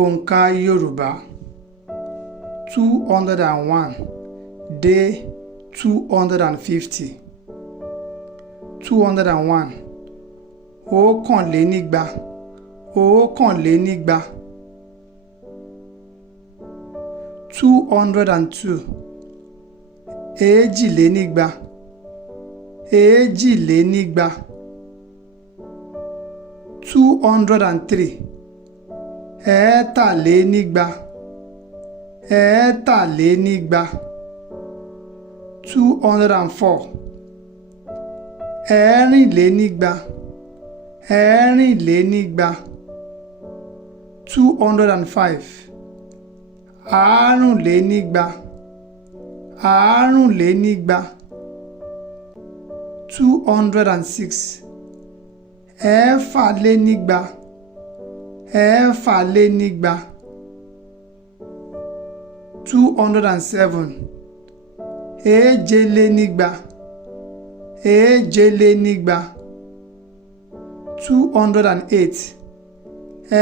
Òǹkà Yorùbá 201 dé 250. 201 ọ̀kànlénígba ọ̀kànlénígba. 202 èjìlénígba èjìlénígba. 203 ẹ̀ẹ́tàlénígba ẹ̀ẹ́tàlénígba. 204 ẹ̀ẹ́rìnlénígba ẹ̀ẹ́rìnlénígba. 205 àárùnlénígba àárùnlénígba. 206 ẹ̀ẹ́fàlénígba ẹ̀ẹ́fàlénígba. 207 èjìlénígba èjìlénígba. 208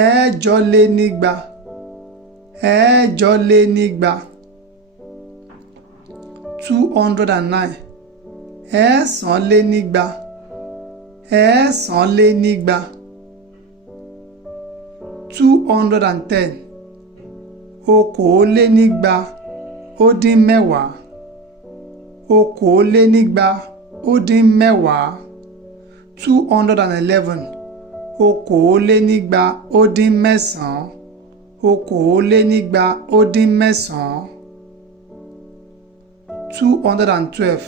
ẹ̀ẹ́jọlénígba ẹ̀ẹ́jọlénígba. 209 ẹ̀ẹ́sánlénígba ẹ̀ẹ́sánlénígba. 210 okòólénígba ó dín mẹ́wàá okòólénígba ó dín mẹ́wàá. 211 okòólénígba ó dín mẹ́sàn-án okòólénígba ó dín mẹ́sàn-án. 212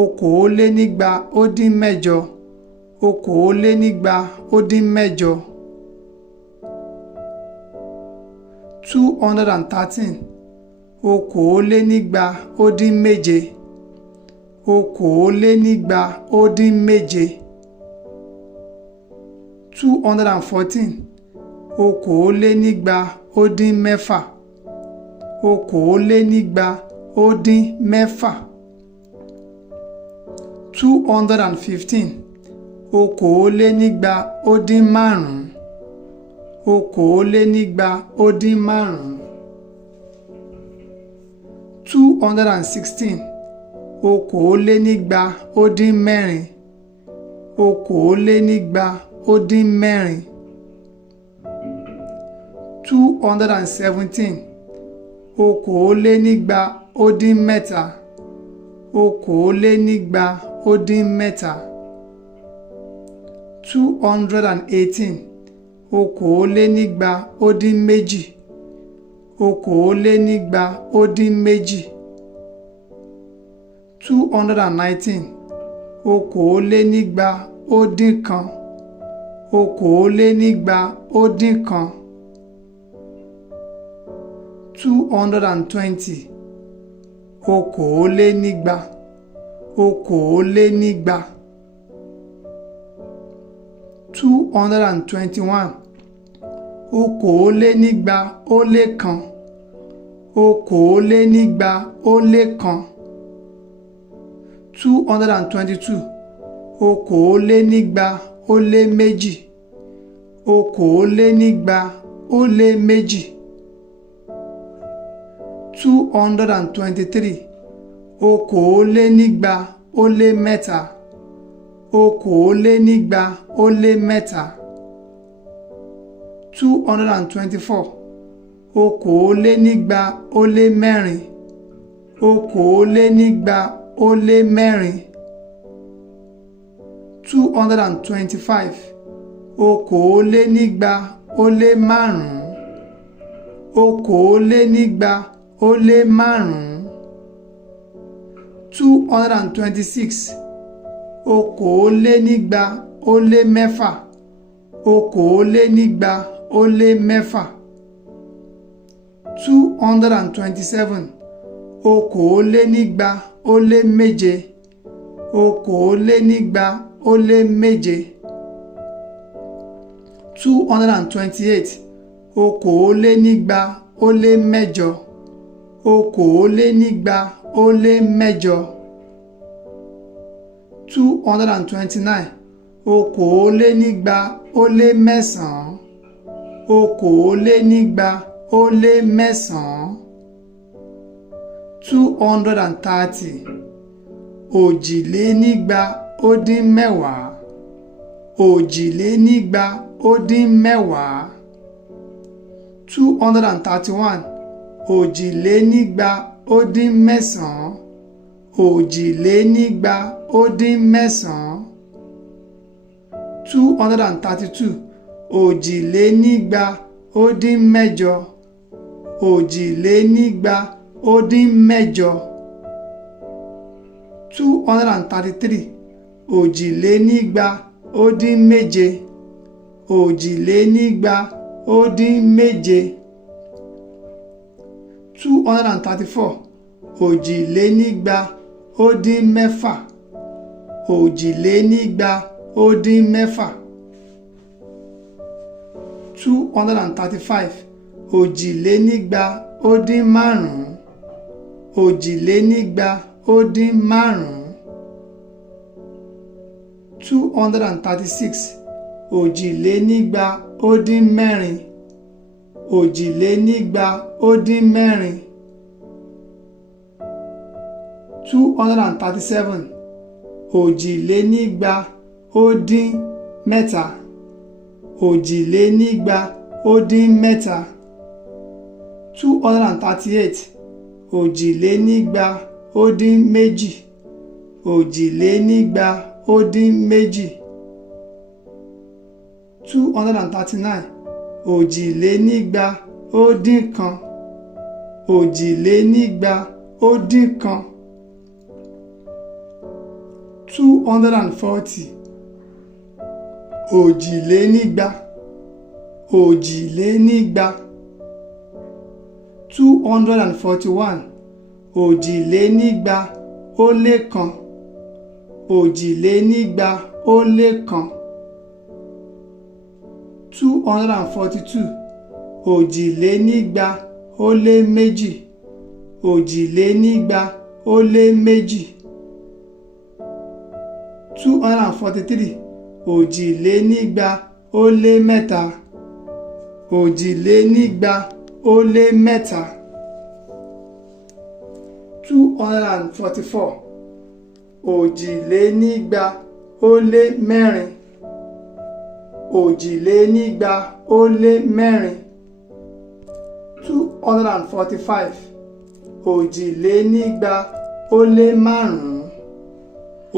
okòólénígba ó dín mẹ́jọ okòólénígba ó dín mẹ́jọ. 213 okòólénígba ó dín méje okòólénígba ó dín méje. 214 okòólénígba ó dín mẹ́fà okòólénígba ó dín mẹ́fà. 215 okòólénígba ó dín márùn-ún okòólénígba ó dín márùn-ún. 216 okòólénígba ó dín mẹ́rin okòólénígba ó dín mẹ́rin. 217 okòólénígba ó dín mẹ́ta okòólénígba ó dín mẹ́ta. 218 okòólénígba ó dín méjì okòólénígba ó dín méjì. 219 okòólénígba ó dín kan okòólénígba ó dín kan. 220 okòólénígba okòólénígba. 221 okòólénígba ó lé kan okòólénígba ó lé kan. 222 okòólénígba ó lé méjì okòólénígba ó lé méjì. 223 okòólénígba ó lé mẹ́ta okòólénígba ó lé mẹ́ta. 224 okòólénígba ó lé mẹ́rin okòólénígba ó lé mẹ́rin. 225 okòólénígba ó lé márùn-ún okòólénígba ó lé márùn-ún. 226 okòólénígba ó lé mẹ́fà okòólénígba ó lé mẹ́fà. 227 okòólénígba ó lé méje okòólénígba ó lé méje. 228 okòólénígba ó lé mẹ́jọ okòólénígba ó lé mẹ́jọ. 229 okòólénígba ó lé mẹ́sàn-án okòólénígba ó lé mẹ́sàn-án 230 òjìlénígba ó dín mẹ́wàá òjìlénígba ó dín mẹ́wàá 231 òjìlénígba ó dín mẹ́sàn-án òjìlénígba ó dín mẹ́sàn-án 232 òjìlénígba ó dín mẹ́jọ òjìlénígba ó dín mẹ́jọ 233 òjìlénígba ó dín méje òjìlénígba ó dín méje 234 òjìlénígba ó dín mẹ́fà òjìlénígba ó dín mẹ́fà 235 òjìlénígba ó dín márùn-ún òjìlénígba ó dín márùn-ún 236 òjìlénígba ó dín mẹ́rin òjìlénígba ó dín mẹ́rin 237 òjìlénígba ó dín mẹ́ta òjìlénígba ó dín mẹ́ta 238 òjìlénígba ó dín méjì òjìlénígba ó dín méjì 239 òjìlénígba ó dín kan òjìlénígba ó dín kan 240 òjìlénígba òjìlénígba 241 òjìlénígba ó lé kan òjìlénígba ó lé kan 242 òjìlénígba ó lé méjì òjìlénígba ó lé méjì 243 òjìlénígba ó lé mẹ́ta òjìlénígba ó lé mẹ́ta 244 òjìlénígba ó lé mẹ́rin òjìlénígba ó lé mẹ́rin 245 òjìlénígba ó lé márùn-ún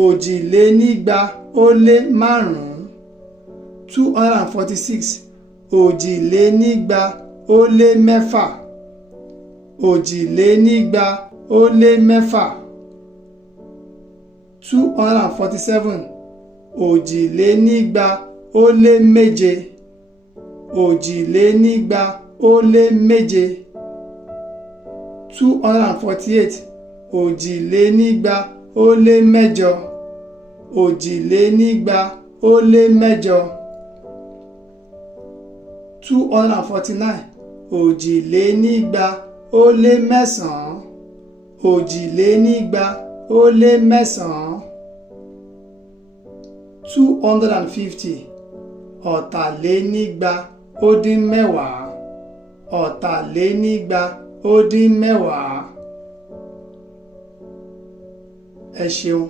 òjìlénígba ó lé márùn-ún 246 òjìlénígba ó lé mẹ́fà òjìlénígba ó lé mẹ́fà 247 òjìlénígba ó lé méje òjìlénígba ó lé méje 248 òjìlénígba ó lé mẹ́jọ òjìlénígba ó lé mẹ́jọ 249 òjìlénígba ó lé mẹ́sàn-án òjìlénígba ó lé mẹ́sàn-án 250 ọ̀tàlénígba ó dín mẹ́wàá ọ̀tàlénígba ó dín mẹ́wàá. Ẹ ṣeun.